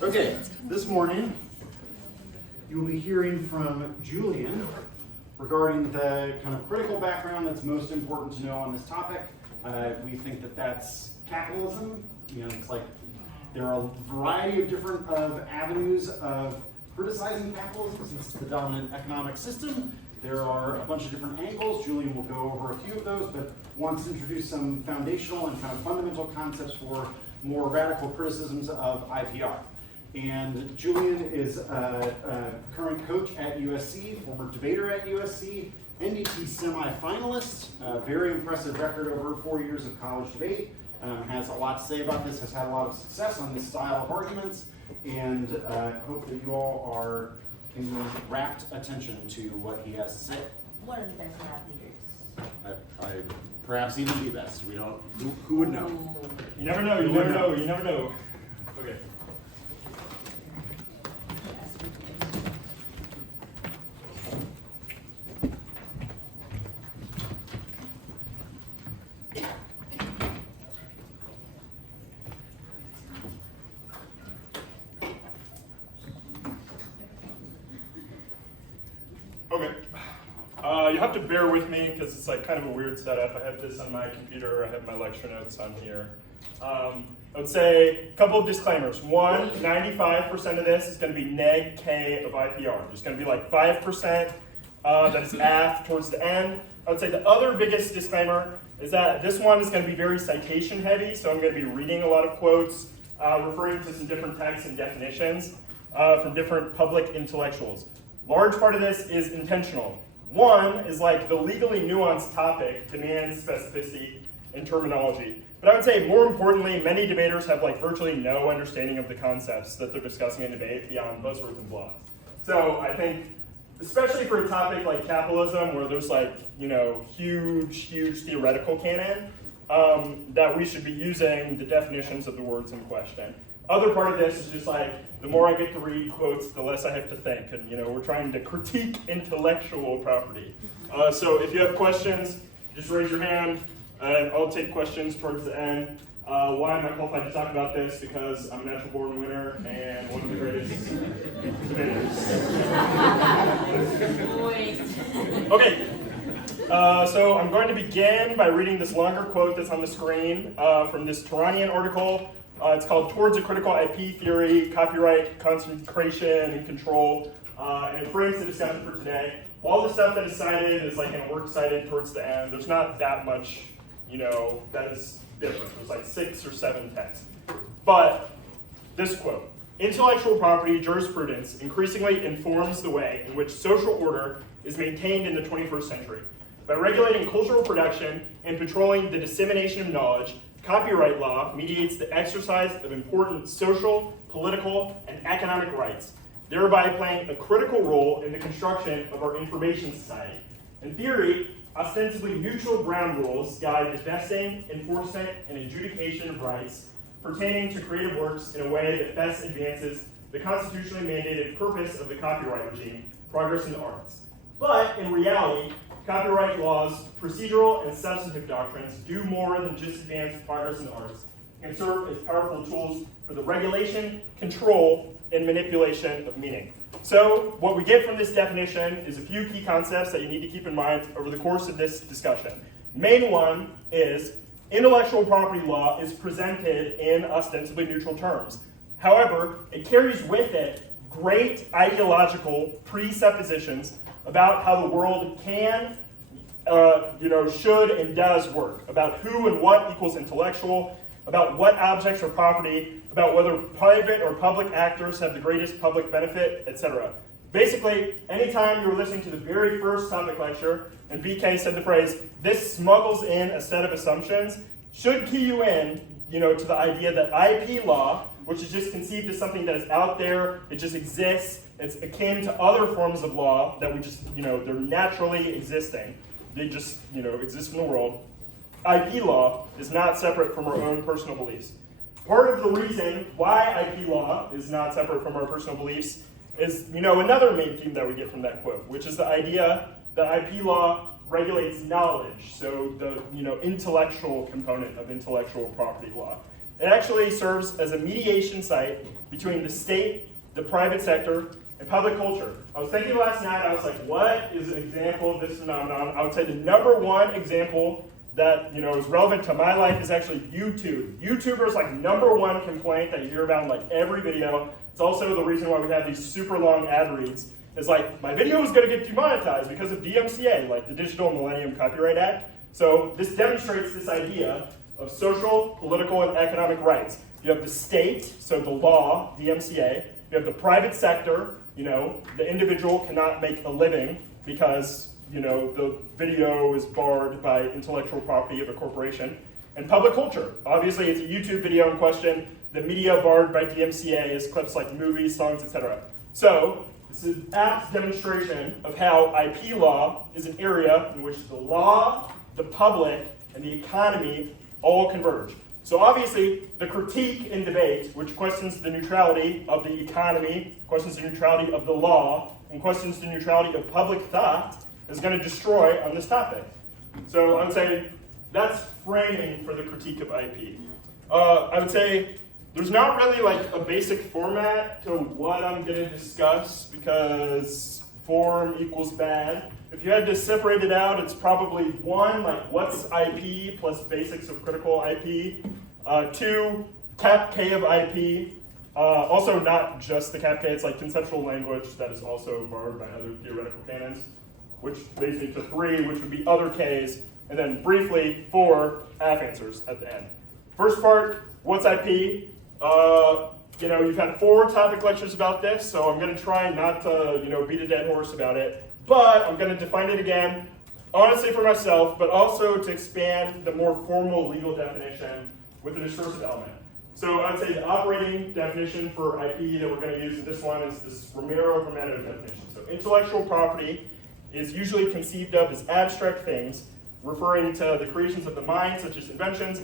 Okay, this morning you will be hearing from Julian regarding the kind of critical background that's most important to know on this topic. We think that that's capitalism. You know, it's like there are a variety of different avenues of criticizing capitalism since it's the dominant economic system. There are a bunch of different angles. Julian will go over a few of those, but wants to introduce some foundational and kind of fundamental concepts for more radical criticisms of IPR. And Julian is a current coach at USC, former debater at USC, NDT semifinalist, very impressive record over 4 years of college debate, has a lot to say about this, has had a lot of success on this style of arguments, and hope that you all are paying rapt attention to what he has to say. One of the best math leaders. Perhaps even the best. We don't. Who would know? You never know. You never know. You never know. Okay. Okay. You have to bear with me because it's like kind of a weird setup. I have this on my computer. I have my lecture notes on here. I would say a couple of disclaimers. One, 95% of this is going to be neg K of IPR. There's going to be like 5% that is AF towards the end. I would say the other biggest disclaimer is that this one is going to be very citation heavy, so I'm going to be reading a lot of quotes, referring to some different texts and definitions from different public intellectuals. Large part of this is intentional. One is like the legally nuanced topic demands specificity and terminology. But I would say more importantly, many debaters have like virtually no understanding of the concepts that they're discussing in debate beyond buzzwords and blogs. So I think, especially for a topic like capitalism, where there's like, you know, huge theoretical canon, that we should be using the definitions of the words in question. Other part of this is just like, the more I get to read quotes, the less I have to think. And, you know, we're trying to critique intellectual property. So if you have questions, just raise your hand, and I'll take questions towards the end. Why am I qualified to talk about this? Because I'm a natural born winner and one of the greatest debaters. Okay. So I'm going to begin by reading this longer quote that's on the screen from this Turanian article. It's called Towards a Critical IP Theory, Copyright, Concentration, and Control, and it frames the discussion for today. All the stuff that is cited is like in a work cited towards the end. There's not that much, you know, that is different. There's like 6 or 7 texts. But this quote, intellectual property jurisprudence increasingly informs the way in which social order is maintained in the 21st century. By regulating cultural production and controlling the dissemination of knowledge, copyright law mediates the exercise of important social, political, and economic rights, thereby playing a critical role in the construction of our information society. In theory, ostensibly neutral ground rules guide the vesting, enforcement, and adjudication of rights pertaining to creative works in a way that best advances the constitutionally mandated purpose of the copyright regime, progress in the arts. But in reality, copyright law's procedural and substantive doctrines do more than just advance progress in the arts and serve as powerful tools for the regulation, control, and manipulation of meaning. So what we get from this definition is a few key concepts that you need to keep in mind over the course of this discussion. Main one is intellectual property law is presented in ostensibly neutral terms. However, it carries with it great ideological presuppositions about how the world can, should and does work, about who and what equals intellectual, about what objects are property, about whether private or public actors have the greatest public benefit, etc. Basically, anytime you were listening to the very first topic lecture, and BK said the phrase, this smuggles in a set of assumptions, should key you in, to the idea that IP law, which is just conceived as something that is out there, it just exists, it's akin to other forms of law that we just, they're naturally existing. They just, exist in the world. IP law is not separate from our own personal beliefs. Part of the reason why IP law is not separate from our personal beliefs is, another main theme that we get from that quote, which is the idea that IP law regulates knowledge, so the, intellectual component of intellectual property law. It actually serves as a mediation site between the state, the private sector, and public culture. I was thinking last night, I was like, what is an example of this phenomenon? I would say the number one example that is relevant to my life is actually YouTube. YouTubers like number one complaint that you hear about in like every video. It's also the reason why we have these super long ad reads. It's like, my video is going to get demonetized because of DMCA, like the Digital Millennium Copyright Act. So this demonstrates this idea of social, political, and economic rights. You have the state, so the law, DMCA. You have the private sector, the individual cannot make a living because, the video is barred by intellectual property of a corporation. And public culture. Obviously, it's a YouTube video in question. The media barred by DMCA is clips like movies, songs, etc. So, this is an apt demonstration of how IP law is an area in which the law, the public, and the economy all converge. So obviously, the critique in debate, which questions the neutrality of the economy, questions the neutrality of the law, and questions the neutrality of public thought, is going to destroy on this topic. So I would say that's framing for the critique of IP. I would say there's not really like a basic format to what I'm going to discuss because form equals bad. If you had to separate it out, it's probably one, like what's IP plus basics of critical IP. Two, cap K of IP. Also not just the cap K, it's like conceptual language that is also borrowed by other theoretical canons, which leads me to three, which would be other Ks, and then briefly, four half answers at the end. First part, what's IP? You've had 4 topic lectures about this, so I'm going to try not to, beat a dead horse about it. But I'm going to define it again, honestly for myself, but also to expand the more formal legal definition with a discursive element. So I would say the operating definition for IP that we're going to use in this one is this Romero-Romano definition. So intellectual property is usually conceived of as abstract things, referring to the creations of the mind, such as inventions,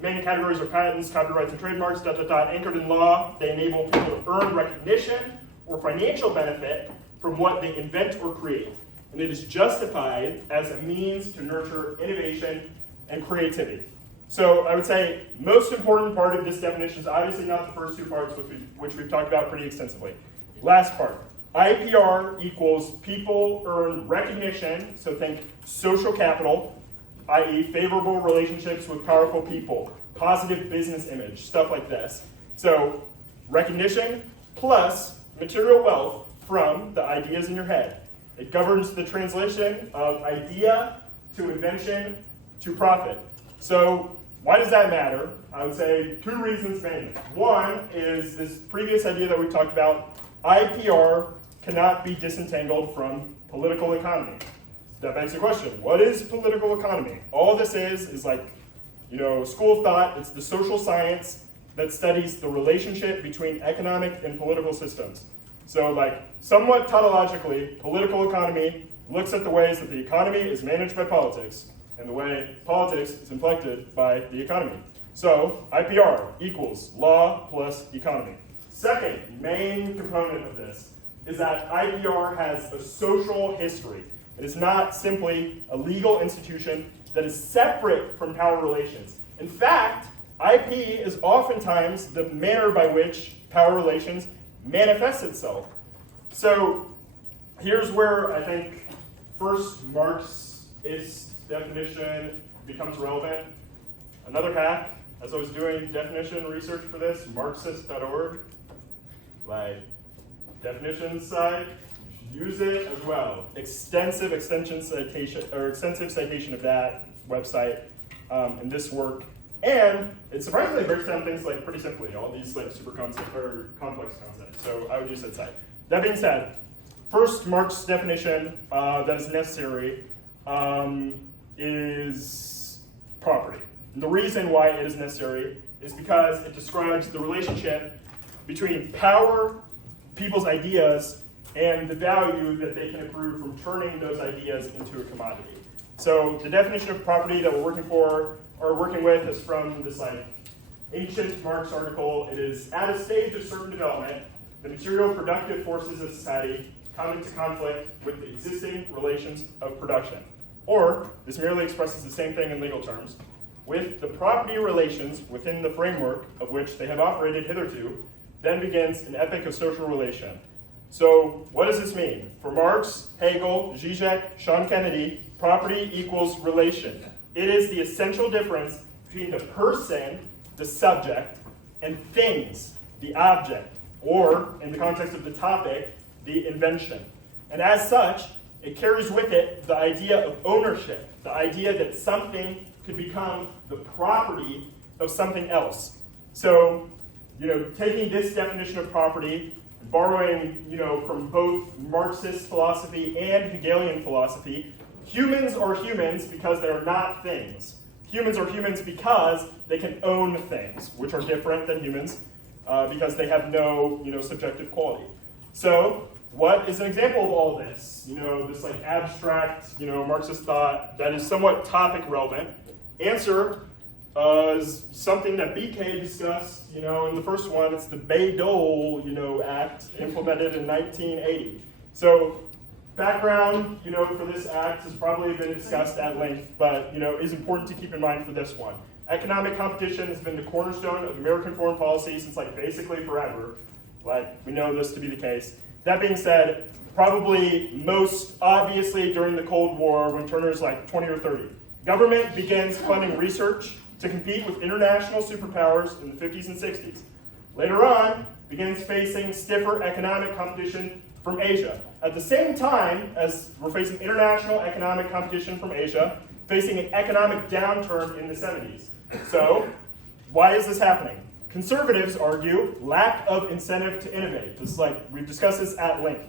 main categories are patents, copyrights, and trademarks, anchored in law. They enable people to earn recognition or financial benefit from what they invent or create. And it is justified as a means to nurture innovation and creativity. So I would say most important part of this definition is obviously not the first 2 parts, which we've talked about pretty extensively. Last part, IPR equals people earn recognition, so think social capital, i.e. favorable relationships with powerful people, positive business image, stuff like this. So recognition plus material wealth from the ideas in your head. It governs the translation of idea to invention to profit. So why does that matter? I would say 2 reasons mainly. One is this previous idea that we talked about, IPR cannot be disentangled from political economy. That begs the question, what is political economy? All this is like, school of thought. It's the social science that studies the relationship between economic and political systems. So like, somewhat tautologically, political economy looks at the ways that the economy is managed by politics and the way politics is inflected by the economy. So IPR equals law plus economy. Second main component of this is that IPR has a social history. It is not simply a legal institution that is separate from power relations. In fact, IP is oftentimes the manner by which power relations manifests itself. So here's where I think first Marxist definition becomes relevant. Another hack, as I was doing definition research for this, Marxist.org, like definition site, you should use it as well. Extensive citation of that website in this work. And it surprisingly breaks down things like pretty simply, all these like super complex concepts. So I would use that site. That being said, first Marx's definition that is necessary is property. And the reason why it is necessary is because it describes the relationship between power, people's ideas, and the value that they can accrue from turning those ideas into a commodity. So the definition of property that we're working with is from this like ancient Marx article. It is at a stage of certain development, the material productive forces of society come into conflict with the existing relations of production. Or, this merely expresses the same thing in legal terms. with the property relations within the framework of which they have operated hitherto, then begins an epoch of social relation. So what does this mean? For Marx, Hegel, Zizek, Sean Kennedy, property equals relation. It is the essential difference between the person, the subject, and things, the object, or, in the context of the topic, the invention. And as such, it carries with it the idea of ownership, the idea that something could become the property of something else. So, taking this definition of property, borrowing, from both Marxist philosophy and Hegelian philosophy, humans are humans because they are not things. Humans are humans because they can own things, which are different than humans because they have no, subjective quality. So, what is an example of all this? This like abstract, Marxist thought that is somewhat topic relevant. Answer is something that BK discussed, in the first one. It's the Bayh-Dole, Act implemented in 1980. So background, for this act has probably been discussed at length, but is important to keep in mind for this one. Economic competition has been the cornerstone of American foreign policy since basically forever. We know this to be the case. That being said, probably most obviously during the Cold War when Turner's 20 or 30. Government begins funding research to compete with international superpowers in the 50s and 60s. Later on, begins facing stiffer economic competition from Asia. At the same time as we're facing international economic competition from Asia, facing an economic downturn in the 70s. So, why is this happening? Conservatives argue lack of incentive to innovate. This is we've discussed this at length.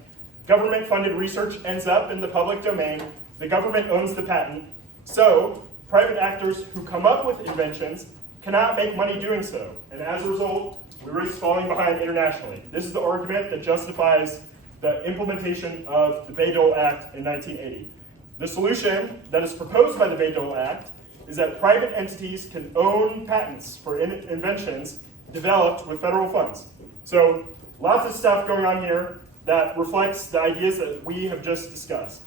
Government-funded research ends up in the public domain. The government owns the patent. So, private actors who come up with inventions cannot make money doing so. And as a result, we risk falling behind internationally. This is the argument that justifies the implementation of the Bayh-Dole Act in 1980. The solution that is proposed by the Bayh-Dole Act is that private entities can own patents for inventions developed with federal funds. So lots of stuff going on here that reflects the ideas that we have just discussed.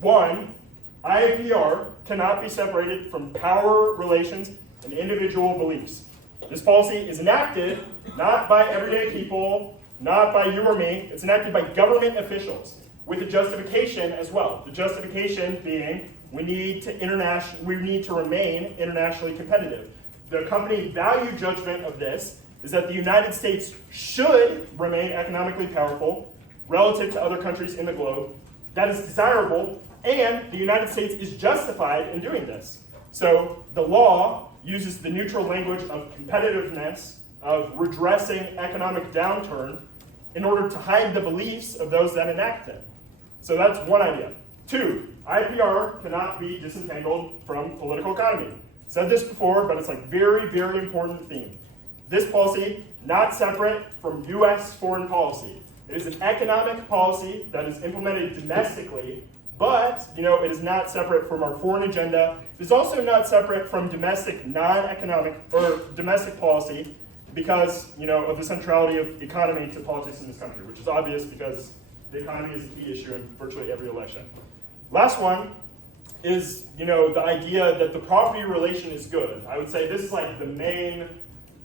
One, IPR cannot be separated from power relations and individual beliefs. This policy is enacted not by everyday people, not by you or me, it's enacted by government officials with a justification as well. The justification being we need to remain internationally competitive. The company value judgment of this is that the United States should remain economically powerful relative to other countries in the globe. That is desirable, and the United States is justified in doing this. So the law uses the neutral language of competitiveness, of redressing economic downturn, in order to hide the beliefs of those that enact it. So that's one idea. Two, IPR cannot be disentangled from political economy. Said this before, but it's very, very important theme. This policy, not separate from US foreign policy. It is an economic policy that is implemented domestically, but it is not separate from our foreign agenda. It is also not separate from domestic non-economic or domestic policy because of the centrality of economy to politics in this country, which is obvious because the economy is a key issue in virtually every election. Last one is the idea that the property relation is good. I would say this is the main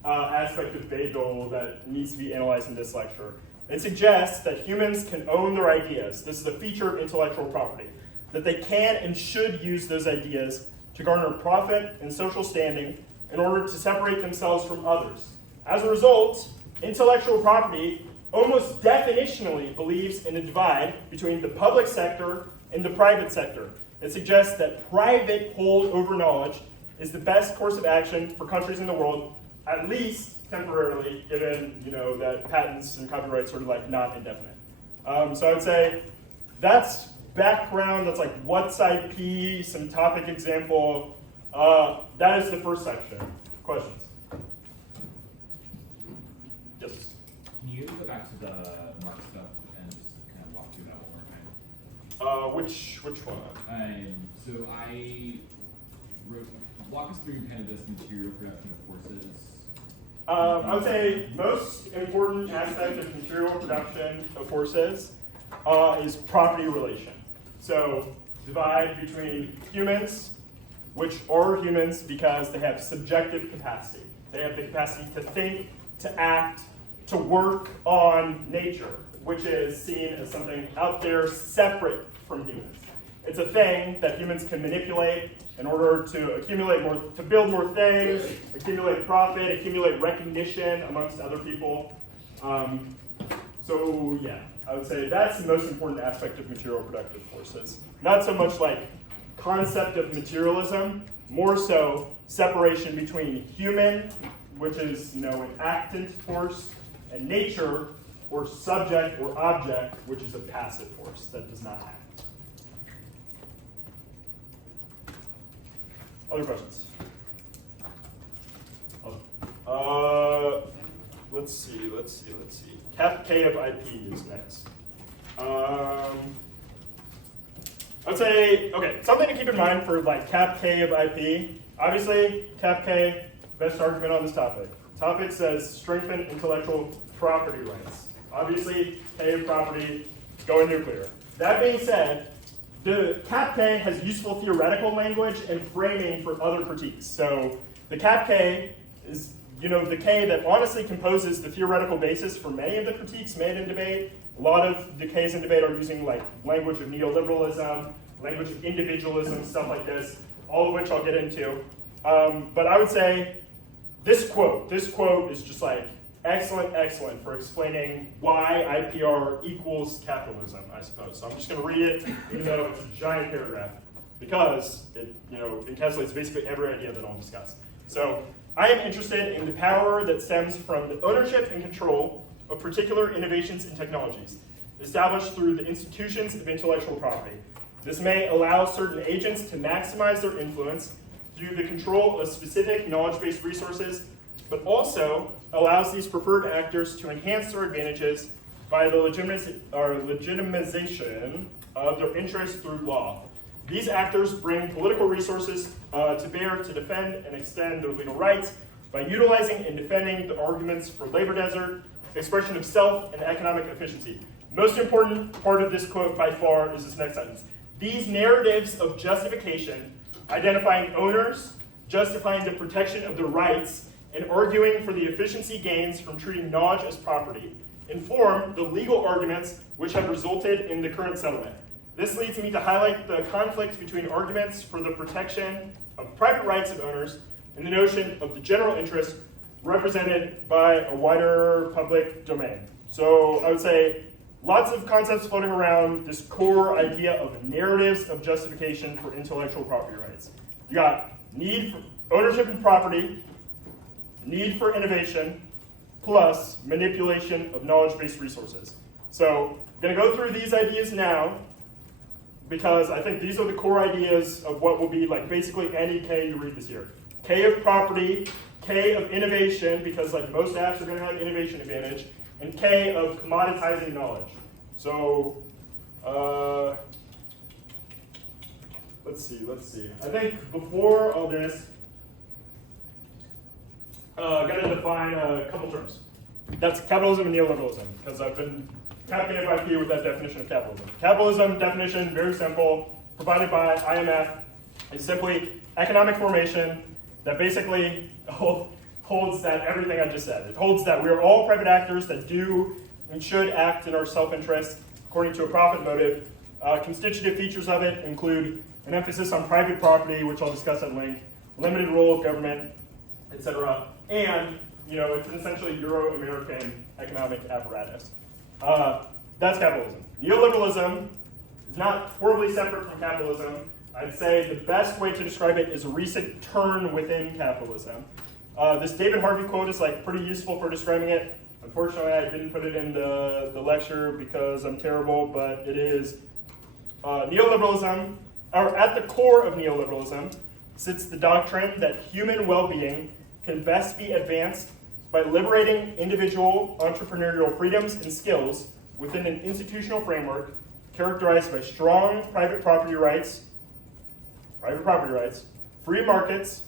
aspect of Bayh-Dole that needs to be analyzed in this lecture. It suggests that humans can own their ideas. This is a feature of intellectual property. That they can and should use those ideas to garner profit and social standing in order to separate themselves from others. As a result, intellectual property almost definitionally believes in a divide between the public sector and the private sector. It suggests that private hold over knowledge is the best course of action for countries in the world, at least temporarily, given that patents and copyrights are not indefinite. So I would say that's background. That's what's IP, some topic example. That is the first section. Questions? Yes. Can you go back to the Marx stuff and just kind of walk through that one more time? Which one? So I wrote, walk us through kind of this material production of forces. I would say most important aspect of material production of forces is property relation. So divide between humans, which are humans because they have subjective capacity. They have the capacity to think, to act, to work on nature, which is seen as something out there separate from humans. It's a thing that humans can manipulate in order to accumulate more, to build more things, accumulate profit, accumulate recognition amongst other people. So yeah, I would say that's the most important aspect of material productive forces. Not so much like concept of materialism, more so separation between human, which is an actant force, and nature, or subject or object, which is a passive force that does not act. Other questions? Let's see. Cap K of IP is next. I'd say, okay, something to keep in mind for like Cap K of IP. Obviously, Cap K, best argument on this topic. Topic says strengthen intellectual property rights. Obviously, K of property, going nuclear. That being said, the Cap K has useful theoretical language and framing for other critiques. So the Cap K is, the K that honestly composes the theoretical basis for many of the critiques made in debate. A lot of the Ks in debate are using like language of neoliberalism, language of individualism, stuff like this, all of which I'll get into. But I would say this quote is just like excellent for explaining why IPR equals capitalism, I suppose. So I'm just going to read it, even though it's a giant paragraph, because it encapsulates basically every idea that I'll discuss. So I am interested in the power that stems from the ownership and control of particular innovations and technologies established through the institutions of intellectual property. This may allow certain agents to maximize their influence through the control of specific knowledge-based resources, but also allows these preferred actors to enhance their advantages by the legitimization of their interests through law. These actors bring political resources to bear to defend and extend their legal rights by utilizing and defending the arguments for labor desert, expression of self, and economic efficiency. Most important part of this quote by far is this next sentence. These narratives of justification, identifying owners, justifying the protection of their rights, and arguing for the efficiency gains from treating knowledge as property, inform the legal arguments which have resulted in the current settlement. This leads me to highlight the conflict between arguments for the protection of private rights of owners and the notion of the general interest represented by a wider public domain. So I would say lots of concepts floating around this core idea of narratives of justification for intellectual property rights. You got need for ownership and property, need for innovation, plus manipulation of knowledge-based resources. So I'm going to go through these ideas now because I think these are the core ideas of what will be like basically any K you read this year. K of property, K of innovation, because like most apps are going to have innovation advantage, and K of commoditizing knowledge. So let's see. I think before all this, got to define a couple terms. That's capitalism and neoliberalism, because I've been tapping IP with that definition of capitalism. Capitalism definition, very simple, provided by IMF, is simply economic formation that basically holds that everything I just said. It holds that we are all private actors that do and should act in our self-interest according to a profit motive. Constitutive features of it include an emphasis on private property, which I'll discuss at length, limited role of government, etc. And it's an essentially Euro-American economic apparatus. That's capitalism. Neoliberalism is not horribly separate from capitalism. I'd say the best way to describe it is a recent turn within capitalism. This David Harvey quote is like pretty useful for describing it. Unfortunately, I didn't put it in the lecture because I'm terrible, but it is neoliberalism, or at the core of neoliberalism, sits the doctrine that human well-being can best be advanced by liberating individual entrepreneurial freedoms and skills within an institutional framework characterized by strong private property rights, free markets,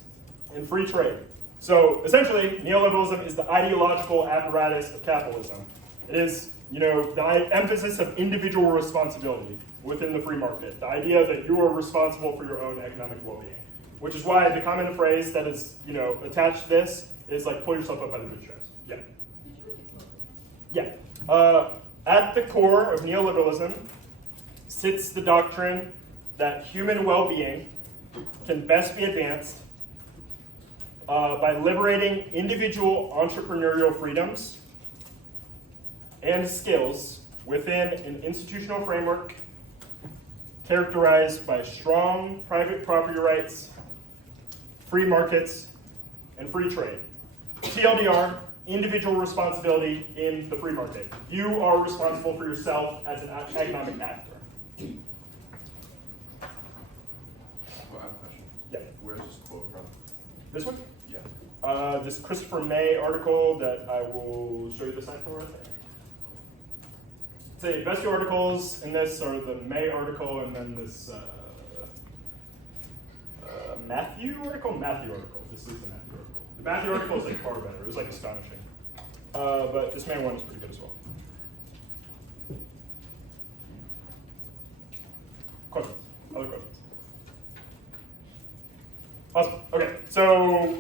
and free trade. So essentially, neoliberalism is the ideological apparatus of capitalism. It is, the emphasis of individual responsibility within the free market. The idea that you are responsible for your own economic well-being. which is why the common phrase that is, attached to this is like pull yourself up by the bootstraps. Yeah. Yeah. At the core of neoliberalism sits the doctrine that human well-being can best be advanced by liberating individual entrepreneurial freedoms and skills within an institutional framework characterized by strong private property rights, free markets, and free trade. TLDR, individual responsibility in the free market. You are responsible for yourself as an economic actor. Well, I have a question. Yeah. Where's this quote from? This one? Yeah. This Christopher May article that I will show you the site for. Say best two articles in this are the May article and then this Matthew article. This is the Matthew article. The Matthew article is like far better. It was like astonishing. But this May one is pretty good as well. Questions? Other questions? Awesome. Okay, so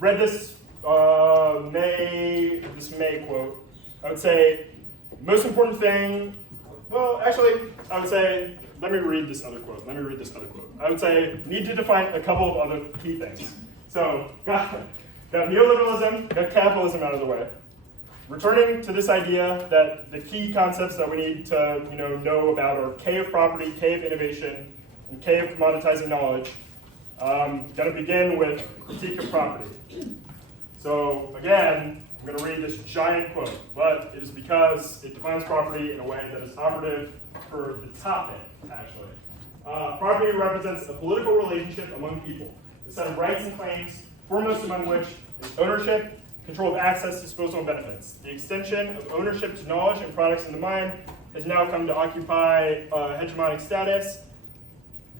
read this May quote. I would say most important thing. Well, actually, I would say let me read this other quote. I would say need to define a couple of other key things. So got neoliberalism, got capitalism out of the way. Returning to this idea that the key concepts that we need to know about are K of property, K of innovation, and K of commoditizing knowledge. Going to begin with critique of property. So again, I'm going to read this giant quote, but it is because it defines property in a way that is operative for the topic, actually. Property represents a political relationship among people, a set of rights and claims, foremost among which is ownership, control of access, disposal, and benefits. The extension of ownership to knowledge and products in the mind has now come to occupy hegemonic status.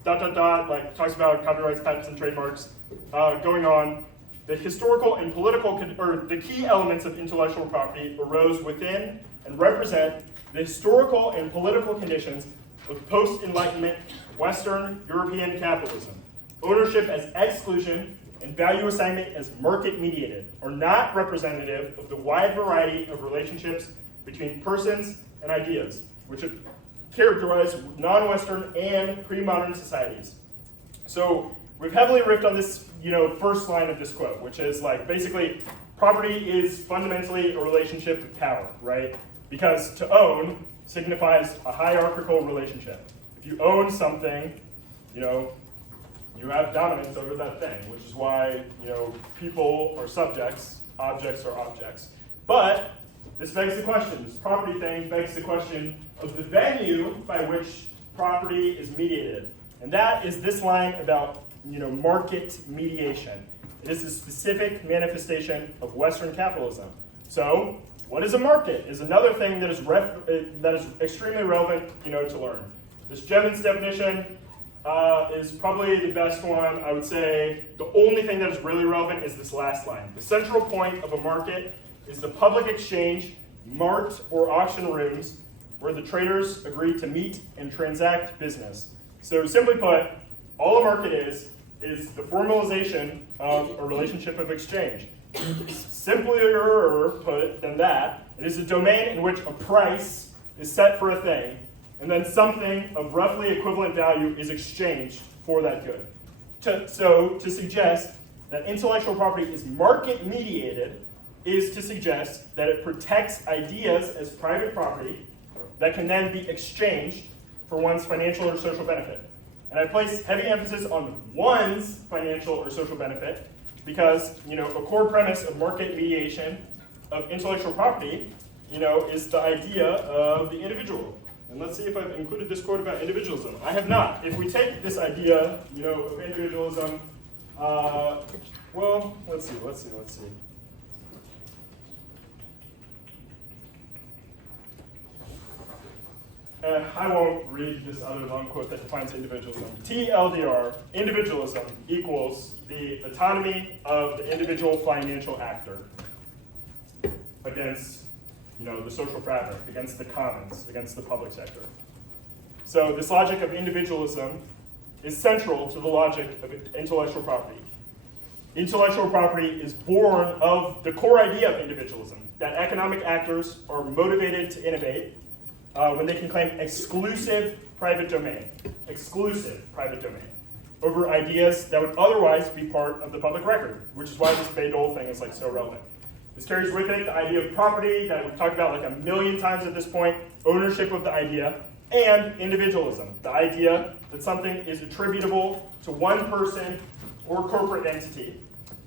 Like talks about copyrights, patents, and trademarks. Going on, the historical and political, or the key elements of intellectual property arose within and represent the historical and political conditions of post-Enlightenment Western European capitalism. Ownership as exclusion and value assignment as market-mediated are not representative of the wide variety of relationships between persons and ideas, which have characterized non-Western and pre-modern societies. So we've heavily riffed on this, first line of this quote, which is like basically property is fundamentally a relationship of power, right? Because to own signifies a hierarchical relationship. If you own something, you have dominance over that thing, which is why, people are subjects, objects are objects. But this begs the question, this property thing begs the question of the venue by which property is mediated. And that is this line about, market mediation. It is a specific manifestation of Western capitalism. So, what is a market? Is another thing that is extremely relevant, to learn. This Jevons definition is probably the best one. I would say the only thing that is really relevant is this last line. The central point of a market is the public exchange, mart or auction rooms, where the traders agree to meet and transact business. So simply put, all a market is the formalization of a relationship of exchange. Simpler put than that, it is a domain in which a price is set for a thing, and then something of roughly equivalent value is exchanged for that good. To suggest that intellectual property is market mediated is to suggest that it protects ideas as private property that can then be exchanged for one's financial or social benefit. And I place heavy emphasis on one's financial or social benefit because, a core premise of market mediation of intellectual property, is the idea of the individual. And let's see if I've included this quote about individualism. I have not. If we take this idea, of individualism, let's see. I won't read this other long quote that defines individualism. TLDR, individualism equals the autonomy of the individual financial actor against, the social fabric, against the commons, against the public sector. So this logic of individualism is central to the logic of intellectual property. Intellectual property is born of the core idea of individualism, that economic actors are motivated to innovate when they can claim exclusive private domain over ideas that would otherwise be part of the public record, which is why this Bayh-Dole thing is like so relevant. This carries with it the idea of property that we've talked about like a million times at this point, ownership of the idea, and individualism, the idea that something is attributable to one person or corporate entity,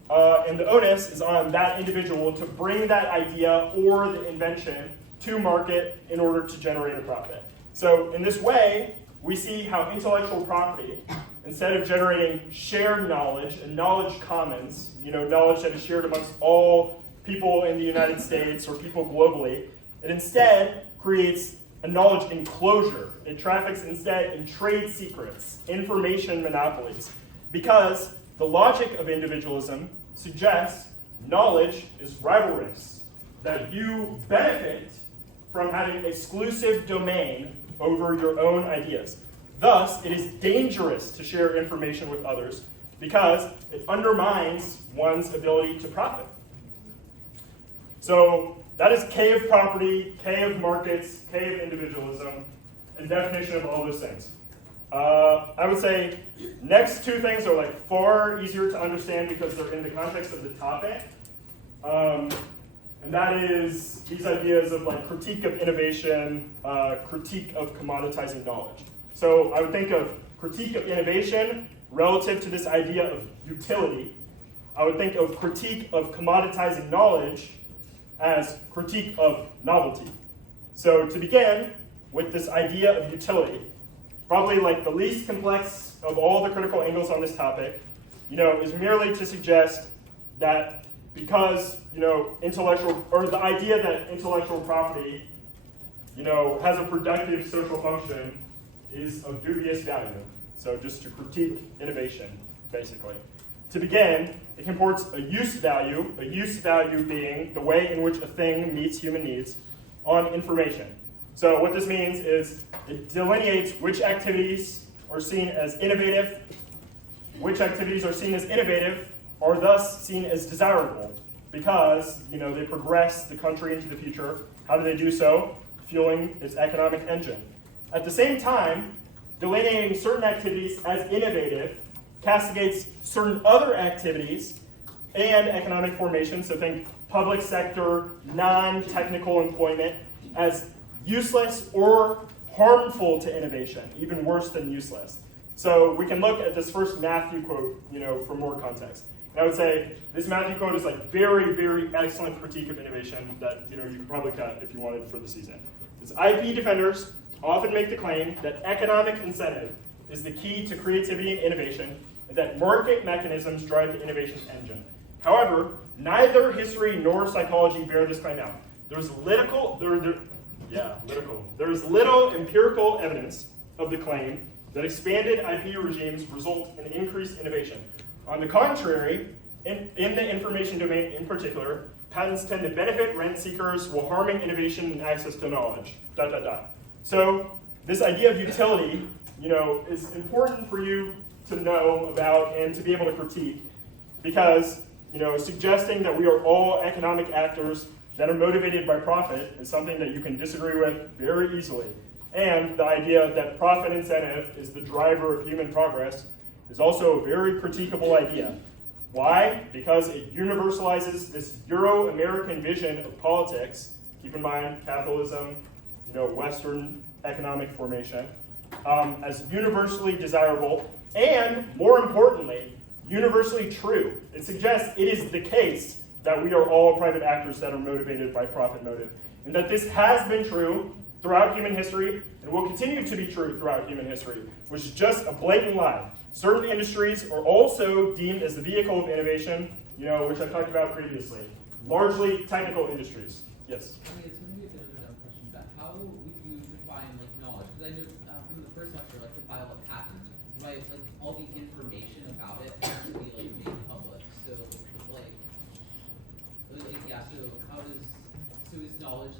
and the onus is on that individual to bring that idea or the invention to market in order to generate a profit. So in this way, we see how intellectual property, instead of generating shared knowledge and knowledge commons, knowledge that is shared amongst all people in the United States or people globally, it instead creates a knowledge enclosure. It traffics instead in trade secrets, information monopolies, because the logic of individualism suggests knowledge is rivalrous, that you benefit from having exclusive domain over your own ideas. Thus, it is dangerous to share information with others because it undermines one's ability to profit. So that is K of property, K of markets, K of individualism, and definition of all those things. I would say next two things are like far easier to understand because they're in the context of the topic. And that is these ideas of like critique of innovation, critique of commoditizing knowledge. So I would think of critique of innovation relative to this idea of utility. I would think of critique of commoditizing knowledge as critique of novelty. So to begin with this idea of utility, probably like the least complex of all the critical angles on this topic, is merely to suggest that because, intellectual, or the idea that intellectual property, has a productive social function is of dubious value. So just to critique innovation, basically. To begin, it comports a use value being the way in which a thing meets human needs, on information. So what this means is it delineates which activities are seen as innovative, are thus seen as desirable because they progress the country into the future. How do they do so? Fueling its economic engine. At the same time, delineating certain activities as innovative castigates certain other activities and economic formation, so think public sector, non-technical employment, as useless or harmful to innovation, even worse than useless. So we can look at this first Matthew quote, for more context. And I would say this Matthew quote is like very, very excellent critique of innovation that you could probably cut if you wanted for the season. It's IP defenders often make the claim that economic incentive is the key to creativity and innovation, and that market mechanisms drive the innovation engine. However, neither history nor psychology bear this claim out. There is little empirical evidence of the claim that expanded IP regimes result in increased innovation. On the contrary, in the information domain in particular, patents tend to benefit rent seekers while harming innovation and access to knowledge. So this idea of utility, is important for you to know about and to be able to critique because, suggesting that we are all economic actors that are motivated by profit is something that you can disagree with very easily. And the idea that profit incentive is the driver of human progress is also a very critiquable idea. Why? Because it universalizes this Euro-American vision of politics. Keep in mind, capitalism, Western economic formation, as universally desirable and, more importantly, universally true. It suggests it is the case that we are all private actors that are motivated by profit motive, and that this has been true throughout human history and will continue to be true throughout human history, which is just a blatant lie. Certain industries are also deemed as the vehicle of innovation, which I talked about previously. Largely technical industries. Yes? It's going to be a bit of a dumb question, but how would you define knowledge? Because I know from the first lecture, to file a patent, right? All the information about it has to be made public. So so is knowledge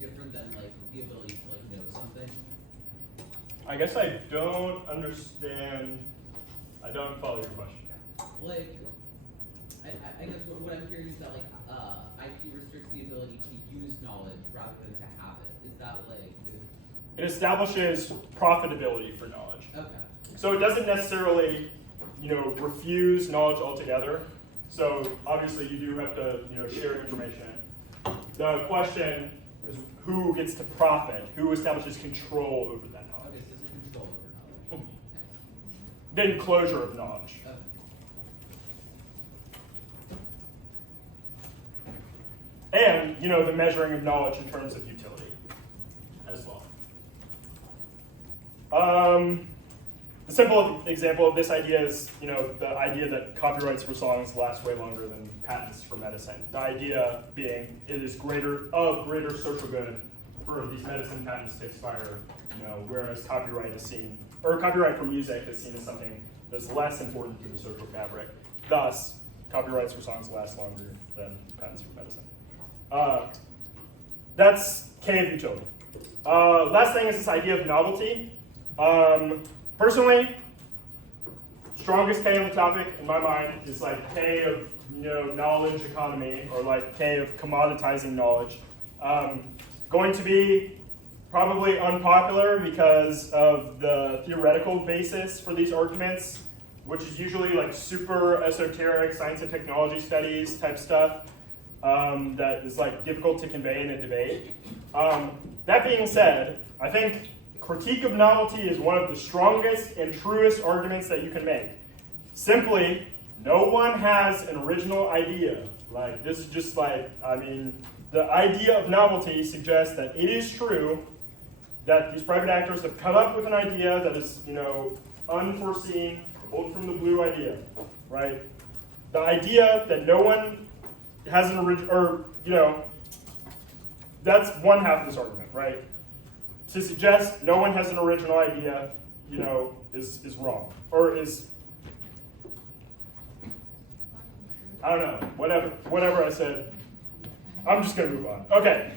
different than the ability to know something? I guess I don't understand. I don't follow your question. Like, I guess what I'm hearing is that like IP restricts the ability to use knowledge rather than to have it. Is that like? It establishes profitability for knowledge. Okay. So it doesn't necessarily, refuse knowledge altogether. So obviously you do have to, share information. The question is who gets to profit, who establishes control over that knowledge. Okay, so it's a control over knowledge. Then closure of knowledge. Okay. And, the measuring of knowledge in terms of utility as well. A simple example of this idea is, the idea that copyrights for songs last way longer than patents for medicine. The idea being it is greater social good for these medicine patents to expire, whereas copyright for music is seen as something that's less important to the social fabric. Thus, copyrights for songs last longer than patents for medicine. That's K of utility. Last thing is this idea of novelty. Personally, strongest K on the topic in my mind is like K of knowledge economy, or like K of commoditizing knowledge. Going to be probably unpopular because of the theoretical basis for these arguments, which is usually like super esoteric science and technology studies type stuff that is like difficult to convey in a debate. That being said, I think critique of novelty is one of the strongest and truest arguments that you can make. Simply, no one has an original idea. Like, this is just like, the idea of novelty suggests that it is true that these private actors have come up with an idea that is, unforeseen, pulled from the blue idea, right? The idea that no one has an original, that's one half of this argument, right? To suggest no one has an original idea, is wrong, or is, I don't know, whatever I said. I'm just gonna move on. Okay.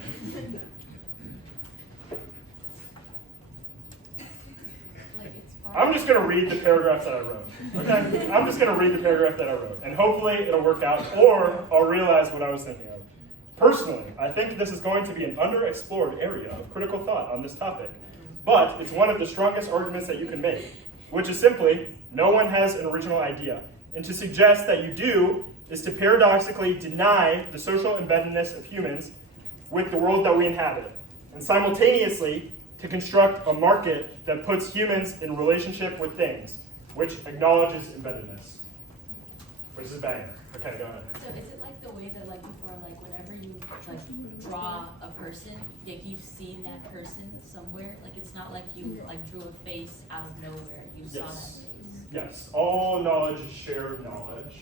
I'm just gonna read the paragraph that I wrote. Okay? I'm just gonna read the paragraph that I wrote, and hopefully it'll work out, or I'll realize what I was thinking of. Personally, I think this is going to be an underexplored area of critical thought on this topic, but it's one of the strongest arguments that you can make, which is simply, no one has an original idea. And to suggest that you do is to paradoxically deny the social embeddedness of humans with the world that we inhabit, and simultaneously to construct a market that puts humans in relationship with things, which acknowledges embeddedness, which is a banger. Okay, go ahead. So is it like the way that like before, like whenever you like draw a person, like you've seen that person somewhere? Like it's not like you like drew a face out of nowhere. You saw that face. Yes, all knowledge is shared knowledge.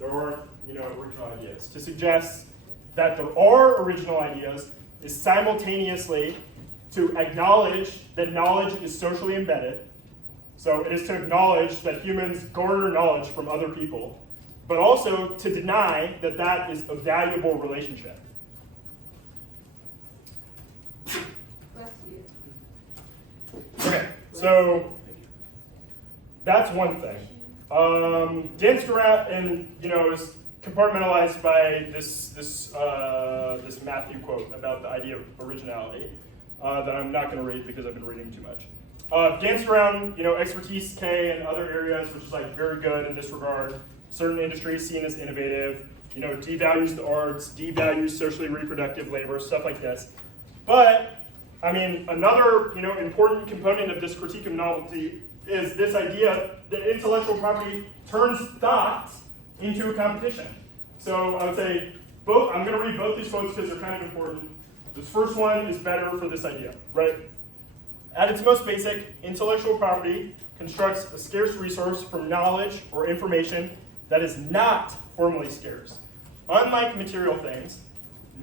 There aren't, original ideas. To suggest that there are original ideas is simultaneously to acknowledge that knowledge is socially embedded. So it is to acknowledge that humans garner knowledge from other people, but also to deny that that is a valuable relationship. Okay, so that's one thing. Danced around and is compartmentalized by this Matthew quote about the idea of originality that I'm not going to read because I've been reading too much. Danced around expertise K and other areas, which is like very good in this regard. Certain industries seen as innovative, devalues the arts, devalues socially reproductive labor, stuff like this. But another important component of this critique of novelty is this idea that intellectual property turns thought into a competition. So I would say I'm going to read both these quotes because they're kind of important. This first one is better for this idea, right? At its most basic, intellectual property constructs a scarce resource from knowledge or information that is not formally scarce. Unlike material things,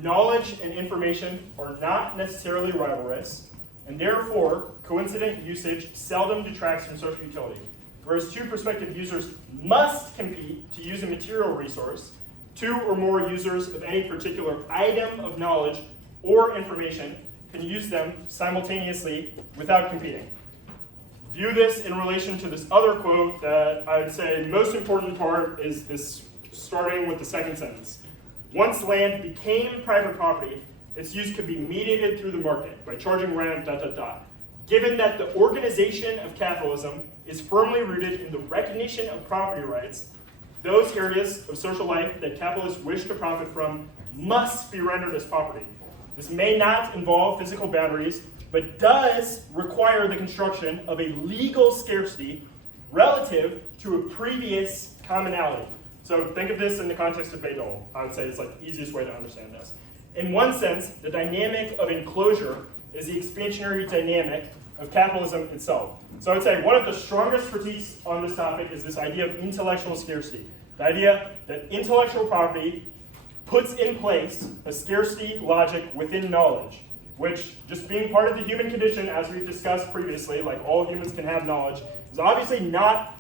knowledge and information are not necessarily rivalrous, and therefore, coincident usage seldom detracts from social utility. Whereas two prospective users must compete to use a material resource, two or more users of any particular item of knowledge or information can use them simultaneously without competing. view this in relation to this other quote that I would say most important part is this, starting with the second sentence. Once land became private property, its use could be mediated through the market by charging rent, ... Given that the organization of capitalism is firmly rooted in the recognition of property rights, those areas of social life that capitalists wish to profit from must be rendered as property. This may not involve physical boundaries, but does require the construction of a legal scarcity relative to a previous commonality. So think of this in the context of Bayh-Dole. I would say it's like the easiest way to understand this. In one sense, the dynamic of enclosure is the expansionary dynamic of capitalism itself. So I would say one of the strongest critiques on this topic is this idea of intellectual scarcity. The idea that intellectual property puts in place a scarcity logic within knowledge, which, just being part of the human condition, as we've discussed previously, like all humans can have knowledge, is obviously not,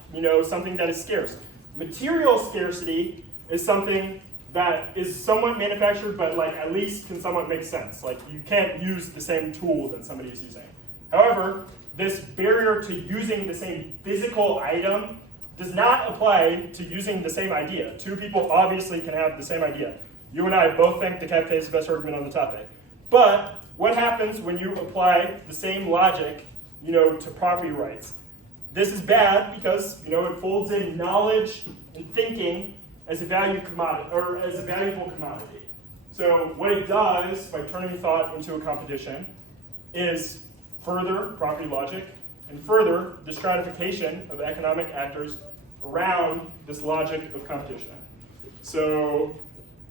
something that is scarce. Material scarcity is something that is somewhat manufactured, but like at least can somewhat make sense. Like you can't use the same tool that somebody is using. However, this barrier to using the same physical item does not apply to using the same idea. Two people obviously can have the same idea. You and I both think the cat is the best argument on the topic. But what happens when you apply the same logic, to property rights? This is bad because, it folds in knowledge and thinking as a valued commodity, or as a valuable commodity. So what it does by turning thought into a competition is further property logic and further the stratification of economic actors around this logic of competition. So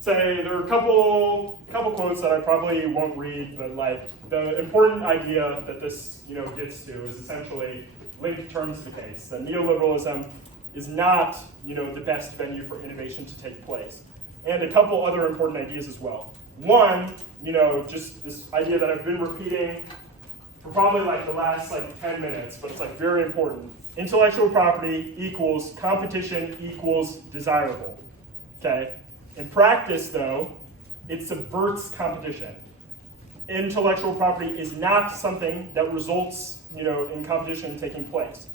say there are a couple quotes that I probably won't read, but like the important idea that this gets to is essentially linked terms of the case. That neoliberalism is not the best venue for innovation to take place. And a couple other important ideas as well. One, just this idea that I've been repeating for probably like the last 10 minutes, but it's very important. Intellectual property equals competition equals desirable, okay? In practice though, it subverts competition. Intellectual property is not something that results, in competition taking place.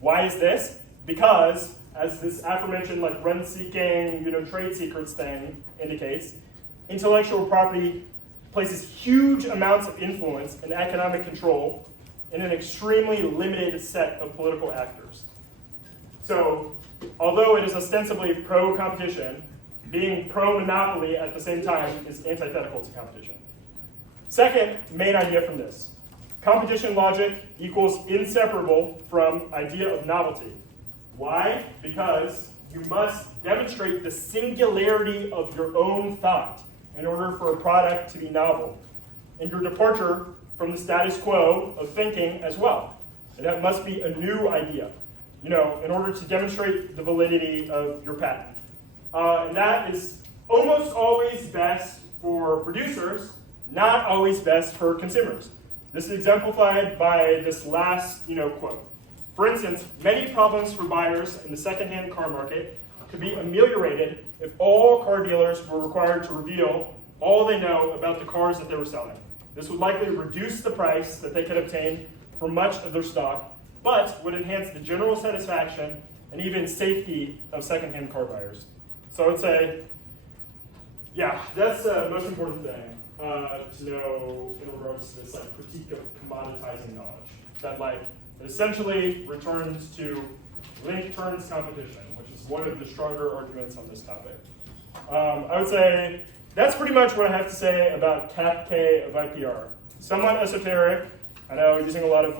Why is this? Because, as this aforementioned rent-seeking, trade secrets thing indicates, intellectual property places huge amounts of influence and economic control in an extremely limited set of political actors. So, although it is ostensibly pro-competition, being pro-monopoly at the same time is antithetical to competition. Second main idea from this. Competition logic equals inseparable from idea of novelty. Why? Because you must demonstrate the singularity of your own thought in order for a product to be novel, and your departure from the status quo of thinking as well. And that must be a new idea, in order to demonstrate the validity of your patent. And that is almost always best for producers, not always best for consumers. This is exemplified by this last, quote. For instance, many problems for buyers in the secondhand car market could be ameliorated if all car dealers were required to reveal all they know about the cars that they were selling. This would likely reduce the price that they could obtain for much of their stock, but would enhance the general satisfaction and even safety of secondhand car buyers. So I would say, yeah, that's the most important thing to know in regards to this critique of commoditizing knowledge. That it essentially returns to linked terms competition, which is one of the stronger arguments on this topic. I would say that's pretty much what I have to say about Cap K of IPR. Somewhat esoteric. I know using a lot of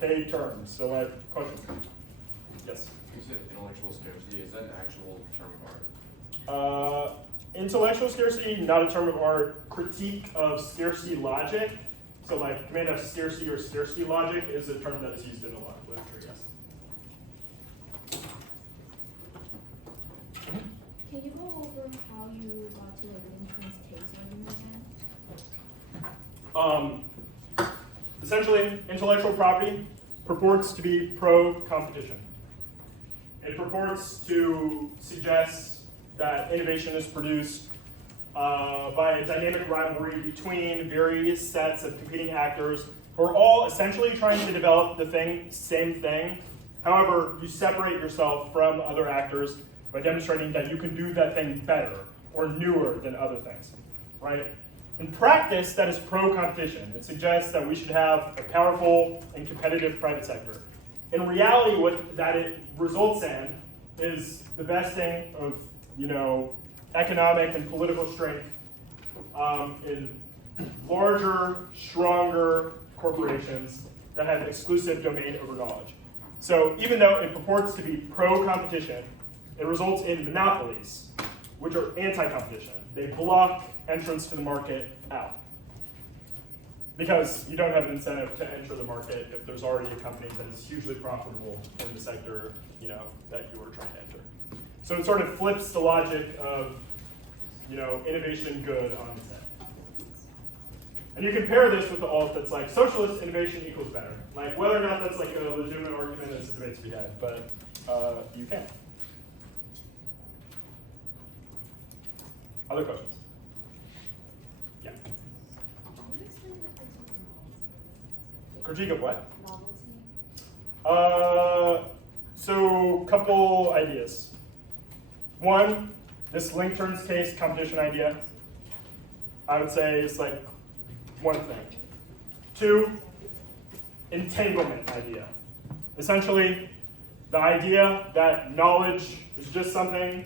K terms. So questions? Yes. You said intellectual scarcity. Is that an actual term of art? Intellectual scarcity, not a term of art. Critique of scarcity logic. So command of scarcity or scarcity logic is a term that is used in a lot of literature, yes. Can you go over how you got to Lincoln's case argument again? Essentially, intellectual property purports to be pro-competition. It purports to suggest that innovation is produced by a dynamic rivalry between various sets of competing actors who are all essentially trying to develop the same thing. However, you separate yourself from other actors by demonstrating that you can do that thing better or newer than other things, right? In practice, that is pro-competition. It suggests that we should have a powerful and competitive private sector. In reality, what that it results in is the vesting of, economic and political strength in larger, stronger corporations that have exclusive domain over knowledge. So even though it purports to be pro-competition, it results in monopolies, which are anti-competition. They block entrance to the market out. Because you don't have an incentive to enter the market if there's already a company that is hugely profitable in the sector, that you are trying to enter. So it sort of flips the logic of, innovation good on its head. And you compare this with the alt that's like socialist innovation equals better. Like whether or not that's like a legitimate argument is a debate to be had, but you can. Other questions? Yeah. Can you explain the Critique of what? novelty? So couple ideas. One, this link turns case competition idea, I would say is like one thing. Two, entanglement idea. Essentially, the idea that knowledge is just something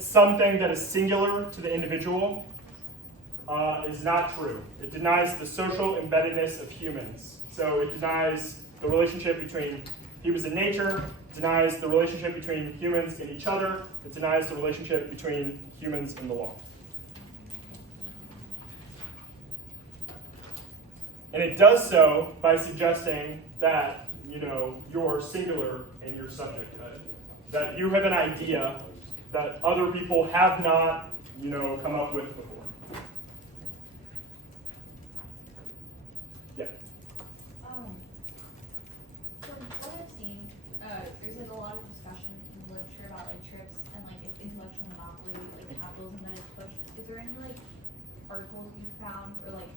something that is singular to the individual is not true. It denies the social embeddedness of humans. So it denies the relationship between humans and nature, denies the relationship between humans and each other, it denies the relationship between humans and the law. And it does so by suggesting that, you're singular and you're subject to it. That you have an idea that other people have not, come up with before. Yeah. From what I've seen, there's like a lot of discussion in the literature about like trips and like its intellectual monopoly, like capitalism that is pushed. Is there any like articles you found or like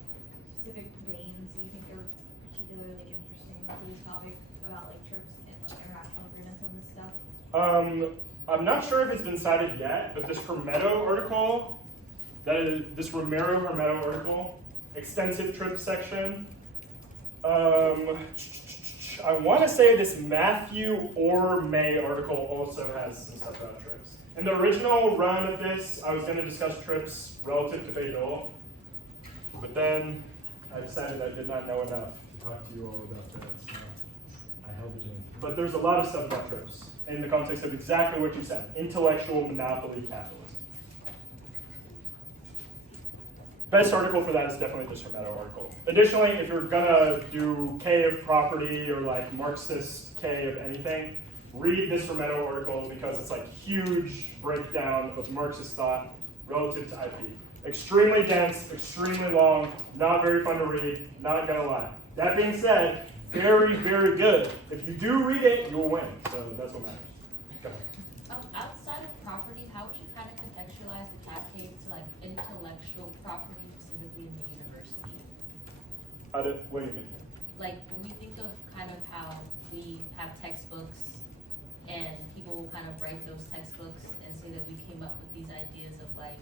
specific veins that you think are particularly like interesting for this topic about like trips and like international agreements on this stuff? I'm not sure if it's been cited yet, but this Romero article, extensive trip section, I want to say this Matthew or May article also has some stuff about trips. In the original run of this, I was going to discuss trips relative to Bayh-Dole, but then I decided I did not know enough to talk to you all about that, so I held it in. But there's a lot of stuff about trips in the context of exactly what you said, intellectual monopoly capitalism. Best article for that is definitely this Romero article. Additionally, if you're gonna do K of property or like Marxist K of anything, read this Romero article because it's like huge breakdown of Marxist thought relative to IP. Extremely dense, extremely long, not very fun to read, not gonna lie. That being said, very, very good. If you do read it, you will win. So that's what matters. Go ahead. Outside of property, how would you kind of contextualize the cap case to like intellectual property, specifically in the university? What do you mean? Like when we think of kind of how we have textbooks and people will kind of write those textbooks and say that we came up with these ideas of like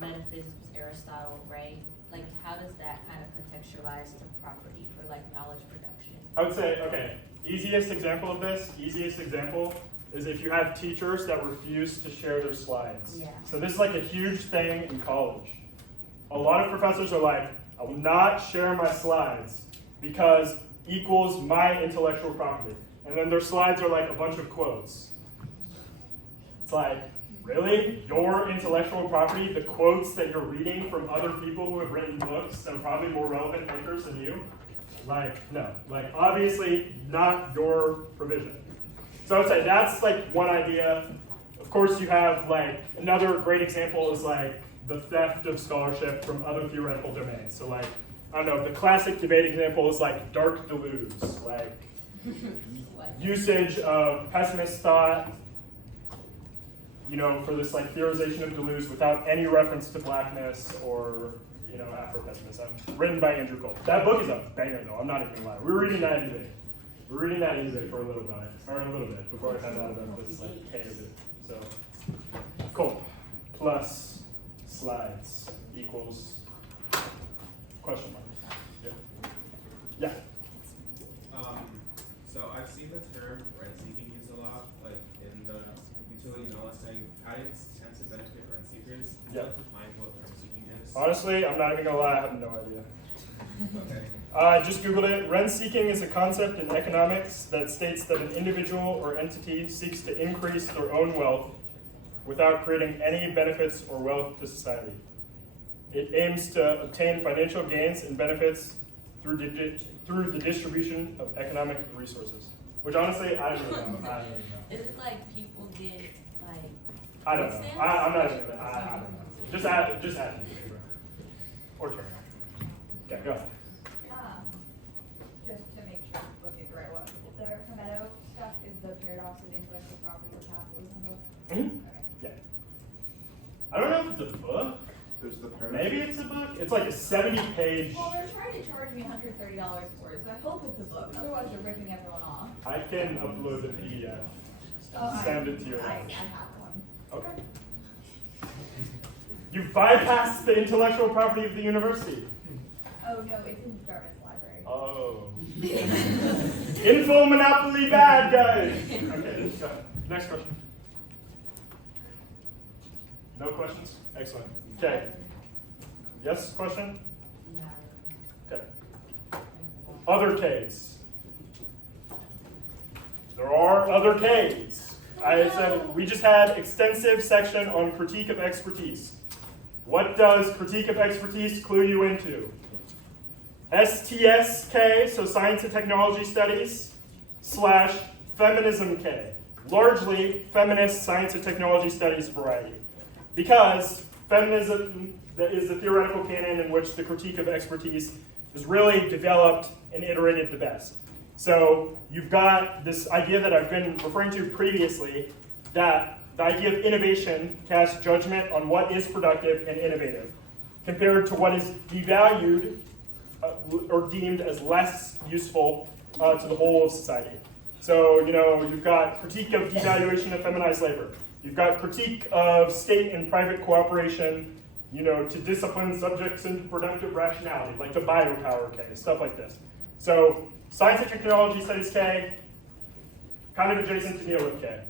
metaphysics was Aristotle, right? Like how does that kind of contextualize to property or like knowledge production? I would say, okay, easiest example is if you have teachers that refuse to share their slides. Yeah. So this is like a huge thing in college. A lot of professors are like, I will not share my slides because equals my intellectual property. And then their slides are like a bunch of quotes. It's like, really? Your intellectual property, the quotes that you're reading from other people who have written books and probably more relevant thinkers than you? Like, no. Like, obviously not your provision. So I would say that's like one idea. Of course, you have like, another great example is like the theft of scholarship from other theoretical domains. So like, I don't know, the classic debate example is like dark deludes, like usage of pessimist thought, for this like theorization of deludes without any reference to blackness or, Afro-pessimism, written by Andrew Cole. That book is a banger, though. I'm not even gonna lie. We were reading that today. We were reading that today for a little bit, before I found out about this candidate. So, cool. Plus slides equals question mark. Yeah. So I've seen the term rent seeking used a lot, like in the utility knowledge saying patents tend to benefit rent seekers. Can you define what rent seeking is? Honestly, I'm not even gonna lie, I have no idea. Okay. I just Googled it. Rent seeking is a concept in economics that states that an individual or entity seeks to increase their own wealth without creating any benefits or wealth to society. It aims to obtain financial gains and benefits through the distribution of economic resources. Which honestly, I don't even know. Is it like people get like? I don't know. food I'm not even stamps? gonna. I don't know. Just add it. Or turn. Okay, go ahead. Just to make sure I'm looking at the right one, the Hermeto stuff is the paradox of intellectual property or capitalism book? Mhm. Okay. Yeah. I don't know if it's a book. There's the Maybe it's a book. It's like a 70-page. Well, they're trying to charge me $130 for it, so I hope it's a book, otherwise they're ripping everyone off. I can upload the PDF. Oh, Send it to your I office. have one. Okay. You bypassed the intellectual property of the university. Oh, no, it's in Dartmouth's library. Oh. Info monopoly bad, guys. Okay, go ahead. Next question. No questions? Excellent. Okay. Yes, question? No. Okay. Other Ks. There are other Ks. I said we just had extensive section on critique of expertise. What does critique of expertise clue you into? STSK, so science and technology studies, / feminism K. Largely feminist science and technology studies variety. Because feminism is the theoretical canon in which the critique of expertise is really developed and iterated the best. So you've got this idea that I've been referring to previously, that the idea of innovation casts judgment on what is productive and innovative, compared to what is devalued or deemed as less useful to the whole of society. So, you've got critique of devaluation of feminized labor. You've got critique of state and private cooperation, to discipline subjects into productive rationality, like the biopower K, stuff like this. So, science and technology studies K, kind of adjacent to neo-lib K.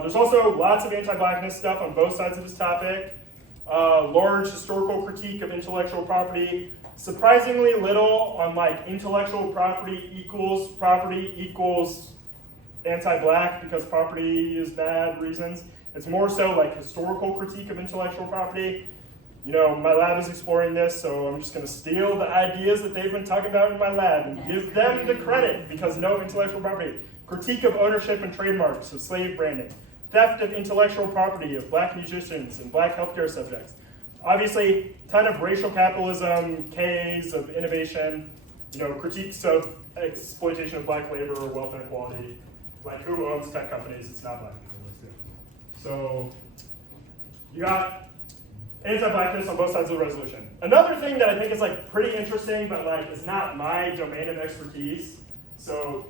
There's also lots of anti-blackness stuff on both sides of this topic. Large historical critique of intellectual property. Surprisingly little on intellectual property equals anti-black because property is bad reasons. It's more so historical critique of intellectual property. My lab is exploring this, so I'm just going to steal the ideas that they've been talking about in my lab and give them the credit because no intellectual property. Critique of ownership and trademarks of slave branding. Theft of intellectual property of black musicians and black healthcare subjects. Obviously, ton of racial capitalism, Ks of innovation, critiques of exploitation of black labor, wealth inequality. Who owns tech companies? It's not black people. So you got anti-blackness on both sides of the resolution. Another thing that I think is pretty interesting, but is not my domain of expertise. So,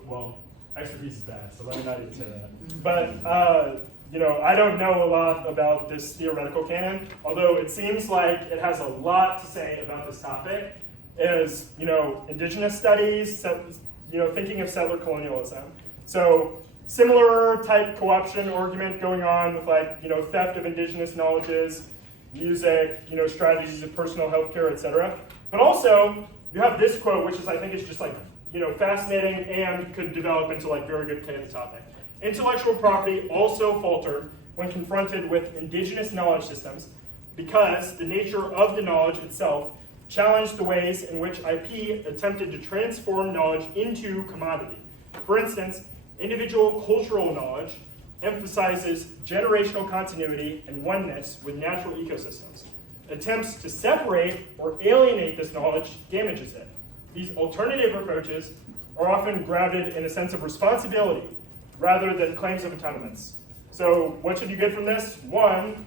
expertise is bad, so let me not even say that. But I don't know a lot about this theoretical canon, although it seems like it has a lot to say about this topic. Is indigenous studies, thinking of settler colonialism. So similar type co-option argument going on with theft of indigenous knowledges, music, strategies of personal health care, etc. But also you have this quote, which I think is just fascinating and could develop into very good K of the topic. Intellectual property also faltered when confronted with indigenous knowledge systems because the nature of the knowledge itself challenged the ways in which IP attempted to transform knowledge into commodity. For instance, individual cultural knowledge emphasizes generational continuity and oneness with natural ecosystems. Attempts to separate or alienate this knowledge damages it. These alternative approaches are often grounded in a sense of responsibility rather than claims of entitlements. So what should you get from this? One,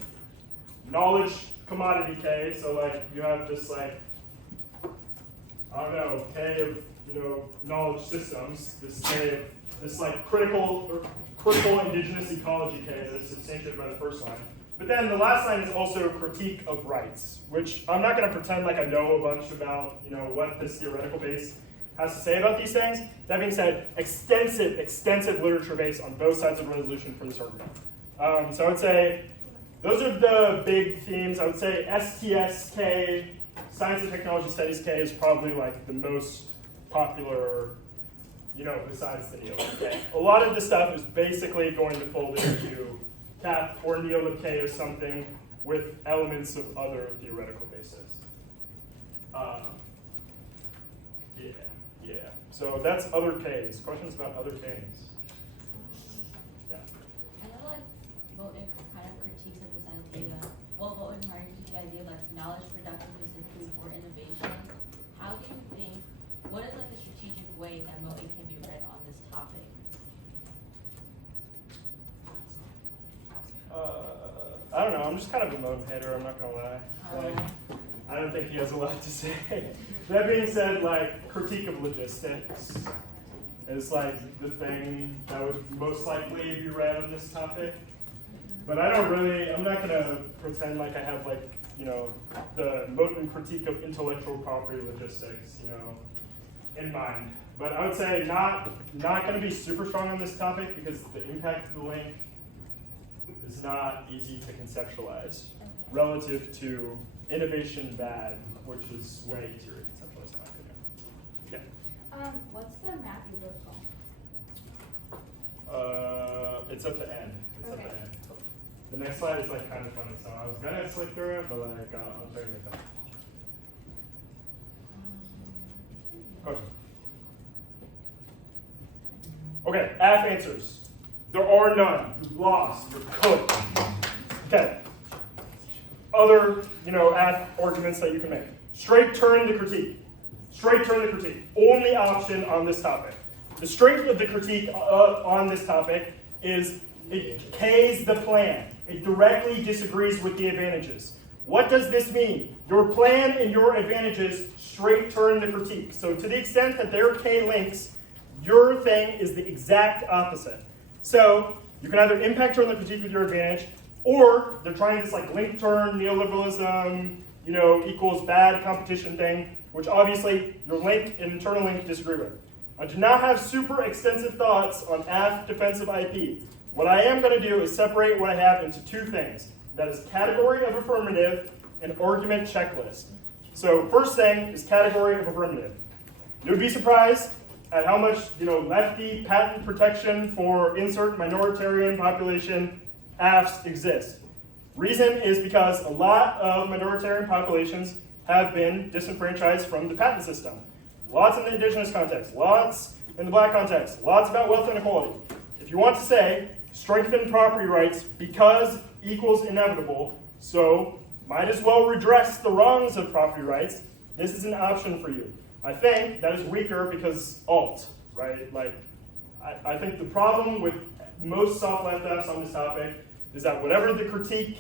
knowledge commodity K, so like you have just like, I don't know, K of, knowledge systems, this K of, this like critical indigenous ecology K that is substantiated by the first line. But then the last line is also critique of rights, which I'm not going to pretend like I know a bunch about, what this theoretical base has to say about these things. That being said, extensive literature base on both sides of the resolution for this argument. So I would say those are the big themes. I would say STS-K, Science and Technology Studies K, is probably like the most popular, besides the neolib K. A lot of the stuff is basically going to fold into Cap or neolib K or something with elements of other theoretical bases. Yeah. So that's other Ks. Questions about other Ks? Yeah. I know like Voten kind of critiques of this idea. Well, Voten kind of critiques the idea of like knowledge productiveness and food for innovation. How do you think? What is like the strategic way that Voten can be read on this topic? I don't know. I'm just kind of a Moten hater. I'm not gonna lie. Like, I don't think he has a lot to say. That being said, like critique of logistics is like the thing that would most likely be read on this topic. But I'm not gonna pretend like I have like, the Moten critique of intellectual property logistics, in mind. But I would say not gonna be super strong on this topic because the impact of the link is not easy to conceptualize relative to innovation bad, which is way easier to conceptualize in my opinion. Yeah. What's the map you wrote called? It's up to N. It's up Okay. to N. The next slide is like kind of funny, so I was gonna flick through it, but like I'll try to make that. Question. Okay, AF answers. There are none. You've lost. You're cooked. Okay. Other, AF arguments that you can make. Straight turn the critique. Straight turn the critique. Only option on this topic. The strength of the critique on this topic is it K's the plan. It directly disagrees with the advantages. What does this mean? Your plan and your advantages straight turn the critique. So to the extent that there are K links, your thing is the exact opposite. So you can either impact turn the critique with your advantage, or they're trying this like link turn, neoliberalism, equals bad competition thing, which obviously your link and internal link disagree with. I do not have super extensive thoughts on AF defensive IP. What I am going to do is separate what I have into two things. That is category of affirmative and argument checklist. So first thing is category of affirmative. You would be surprised at how much lefty patent protection for insert minoritarian population AFs exist. Reason is because a lot of minoritarian populations have been disenfranchised from the patent system. Lots in the indigenous context, lots in the black context, lots about wealth inequality. If you want to say strengthen property rights because equals inevitable, so might as well redress the wrongs of property rights, this is an option for you. I think that is weaker because alt, right? Like, I think the problem with most soft left Fs on this topic is that whatever the critique,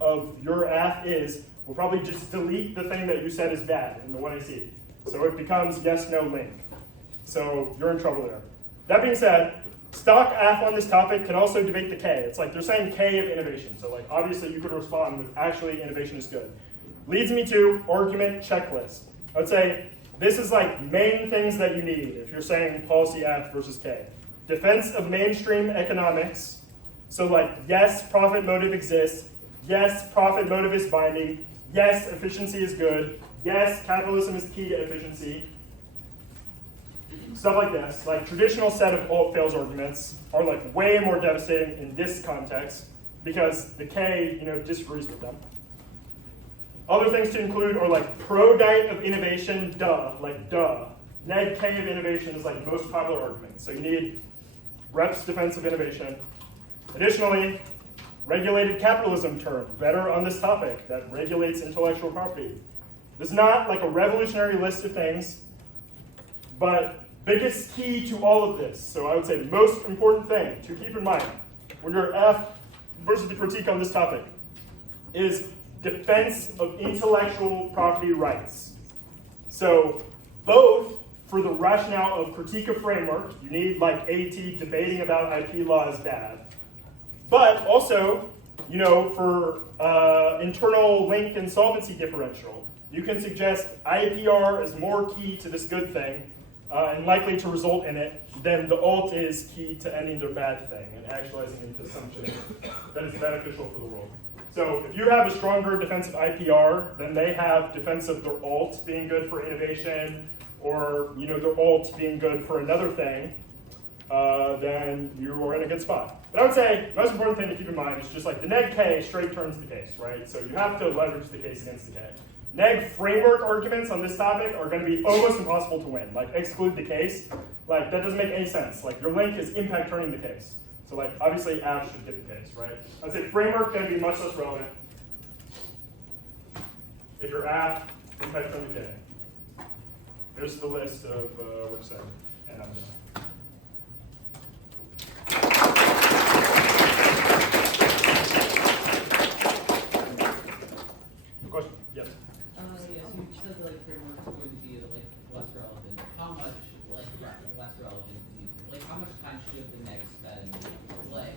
of your AF is, will probably just delete the thing that you said is bad in the one I see. So it becomes yes, no link. So you're in trouble there. That being said, stock AF on this topic can also debate the K. It's like they're saying K of innovation. So like obviously you could respond with actually innovation is good. Leads me to argument checklist. I would say this is like main things that you need if you're saying policy AF versus K. Defense of mainstream economics. So like yes, profit motive exists. Yes, profit motive is binding. Yes, efficiency is good. Yes, capitalism is key to efficiency. Stuff like this, like traditional set of alt-fails arguments are like way more devastating in this context because the K, disagrees with them. Other things to include are like pro-diet of innovation, like duh. Neg K of innovation is like most popular argument. So you need reps defense of innovation. Additionally, regulated capitalism term, better on this topic, that regulates intellectual property. This is not like a revolutionary list of things, but biggest key to all of this, so I would say most important thing to keep in mind when you're F versus the critique on this topic is defense of intellectual property rights. So both for the rationale of critique of framework, you need like AT debating about IP law is bad, but also, you know, for internal link and solvency differential, you can suggest IPR is more key to this good thing and likely to result in it than the alt is key to ending the bad thing and actualizing into something that is beneficial for the world. So if you have a stronger defense of IPR, then they have defense of their alt being good for innovation, or you know, their alt being good for another thing, then you are in a good spot. But I would say the most important thing to keep in mind is just like the neg K straight turns the case, right? So you have to leverage the case against the K. Neg framework arguments on this topic are going to be almost impossible to win. Like exclude the case, like that doesn't make any sense. Like your link is impact turning the case. So like obviously Ash should get the case, right? I'd say framework going to be much less relevant. If you're app, impact turning the K. Here's the list of work set, and I'm done. Question? Yes. Yeah, so you said that like frameworks are going to be like less relevant. How much like less relevant do you think? Like how much time should the next spend like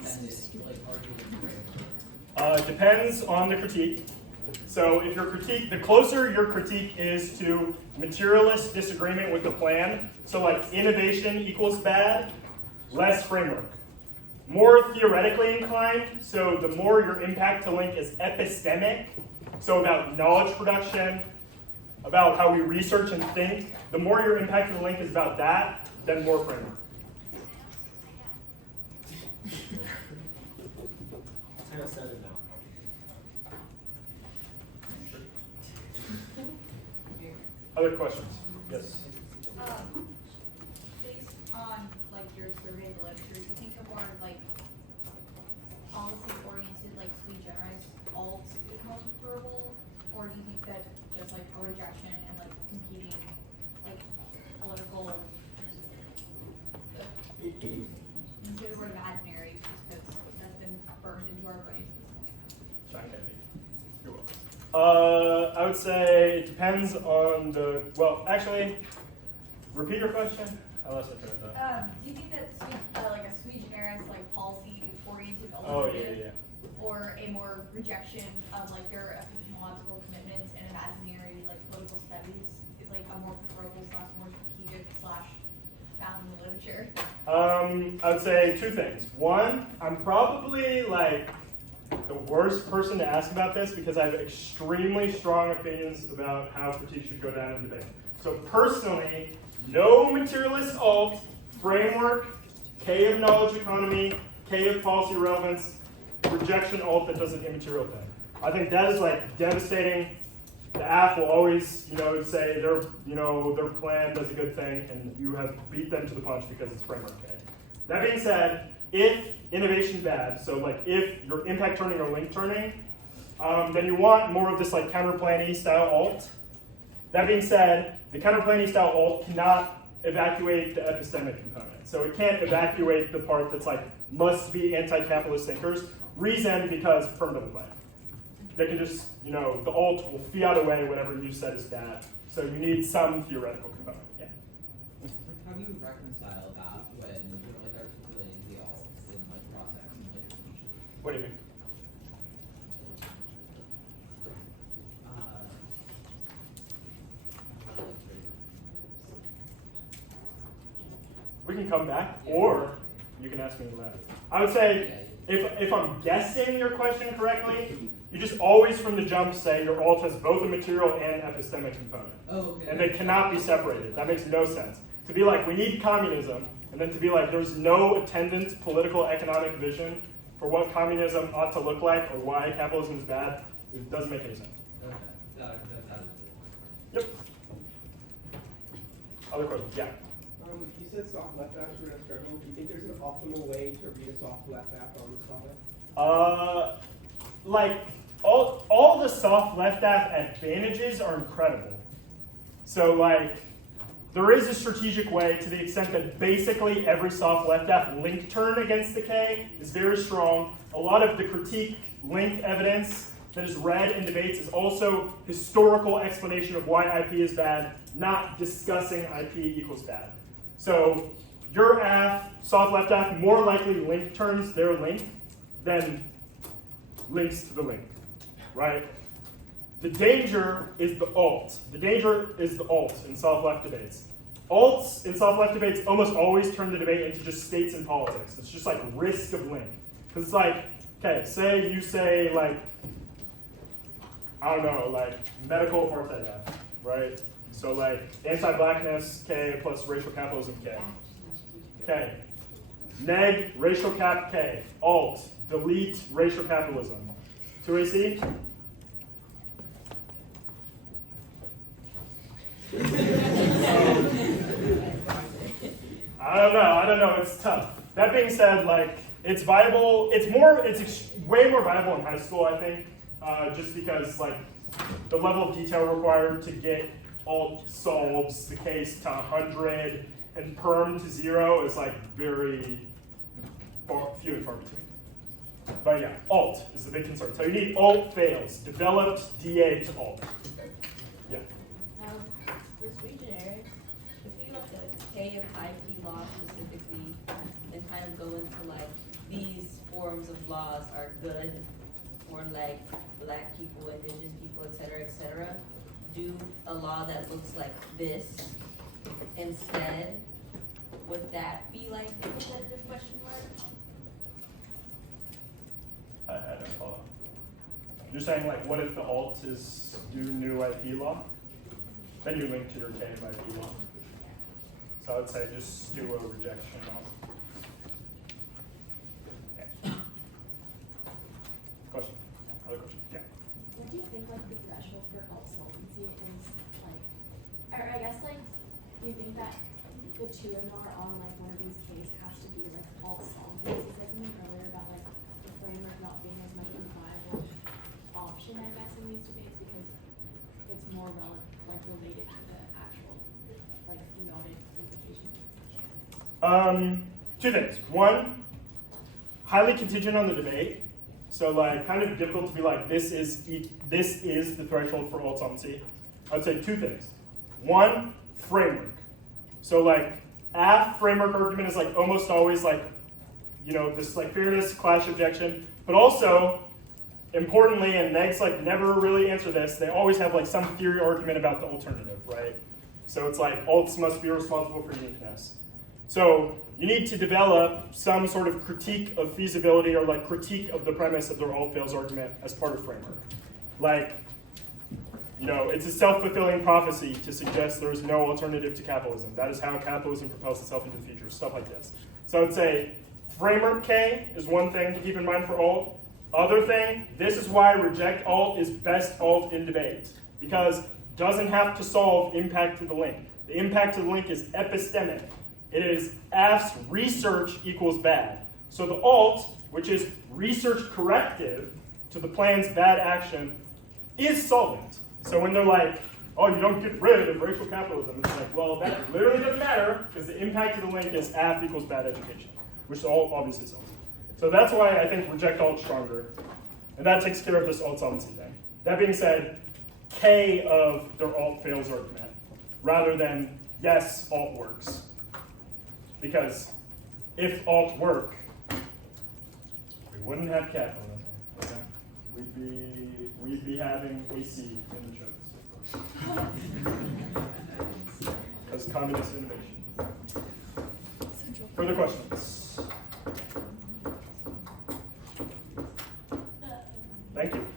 defend it like arguing framework? Depends on the critique. So if your critique, the closer your critique is to materialist disagreement with the plan, so like innovation equals bad, less framework. More theoretically inclined, so the more your impact to link is epistemic, so about knowledge production, about how we research and think, the more your impact to the link is about that, then more framework. I kind of said it now. Other questions? Yes. Based on like your survey literature, do you think a more like policy-oriented, like sui generis alt is most preferable, or do you think that just like a rejection and like competing like political? Instead of word imaginary, just because that's been burned into our brains. You're welcome. I would say it depends on the, well, actually, repeat your question. I lost my train of thought. Do you think that like a sui generis, like policy-oriented Oh, alternative, yeah. or a more rejection of like their epistemological commitments and imaginary like political studies is like a more preferable / more strategic / found in the literature? I would say two things. One, I'm probably like the worst person to ask about this because I have extremely strong opinions about how critique should go down in debate. So personally, no materialist alt, framework, K of knowledge economy, K of policy relevance, rejection alt that does an immaterial thing. I think that is like devastating. The AF will always, say their plan does a good thing, and you have beat them to the punch because it's framework K. That being said, if innovation bad, so like if you're impact turning or link turning, then you want more of this like counterplan-y style alt. That being said, the counterplan-y style alt cannot evacuate the epistemic component. So it can't evacuate the part that's like must be anti-capitalist thinkers. Reason because permanent play. They can just, the alt will fiat away whatever you said is bad. So you need some theoretical component. Yeah. How do you reconcile that when you're like articulating the alt in like process and like teaching? What do you mean? We can come back, or you can ask me later. I would say, if I'm guessing your question correctly, you just always from the jump say your alt has both a material and epistemic component. Oh, okay. And they cannot be separated. That makes no sense. To be like, we need communism, and then to be like, there's no attendant political economic vision for what communism ought to look like or why capitalism is bad, it doesn't make any sense. Okay. That is Yep. Other questions? Yeah. You said soft left apps were going to struggle. Do you think there's an optimal way to read a soft left app on this topic? Like all the soft left app advantages are incredible. So like there is a strategic way to the extent that basically every soft left app link turn against the K is very strong. A lot of the critique link evidence that is read in debates is also historical explanation of why IP is bad, not discussing IP equals bad. So your AF, soft left AF, more likely link terms their link than links to the link, right? The danger is the alt. The danger is the alt in soft left debates. Alts in soft left debates almost always turn the debate into just states and politics. It's just like risk of link. Because it's like, okay, say you say like, I don't know, like medical apartheid F, right? So like anti-blackness K plus racial capitalism K. Okay. Neg racial cap K. Alt delete racial capitalism. 2AC? I don't know, it's tough. That being said, like, it's viable, it's way more viable in high school, I think, just because, like, the level of detail required to get alt solves the case to 100 and perm to 0 is, like, very few and far between. But yeah, alt is the big concern. So you need alt fails, developed DA to alt. Yeah. For speech generics, if we look at K of IP law specifically, and kind of go into like these forms of laws are good for like black people, indigenous people, et cetera, do a law that looks like this instead, would that be like a competitive question mark? I don't follow. You're saying like, what if the alt is do new IP law? Then you link to your K of IP law. So I would say just do a rejection law. Okay. Question? Other question? Yeah. What do you think like the threshold for alt solvency is like, or I guess like, do you think that the 2MR on like one of these cases has to be like alt solved? Because you said something earlier about like the framework not being as much of a viable option, I guess, in these debates because it's more related to the actual like noted implications. Two things. One, highly contingent on the debate. So like kind of difficult to be like, this is the threshold for alt solvency. I would say two things. One, framework. So like AF framework argument is like almost always like, you know, this like fairness clash objection, but also importantly, and negs like never really answer this, they always have like some theory argument about the alternative, right? So it's like alts must be responsible for uniqueness. So you need to develop some sort of critique of feasibility or like critique of the premise of their alt fails argument as part of framework. Like, you know, it's a self-fulfilling prophecy to suggest there is no alternative to capitalism. That is how capitalism propels itself into the future, stuff like this. So I would say framework K is one thing to keep in mind for alt. Other thing, this is why reject alt is best alt in debate, because it doesn't have to solve impact to the link. The impact to the link is epistemic. It is AF's research equals bad. So the alt, which is research corrective to the plan's bad action, is solvent. So when they're like, oh, you don't get rid of racial capitalism, it's like, well, that literally doesn't matter, because the impact to the link is AF equals bad education, which the alt obviously solves. So that's why I think reject alt is stronger. And that takes care of this alt solvency thing. That being said, K of their alt fails argument, rather than yes, alt works. Because if alt work, we wouldn't have capitalism. Okay? We'd be having AC in the shows. That's communist innovation. Further questions? Thank you.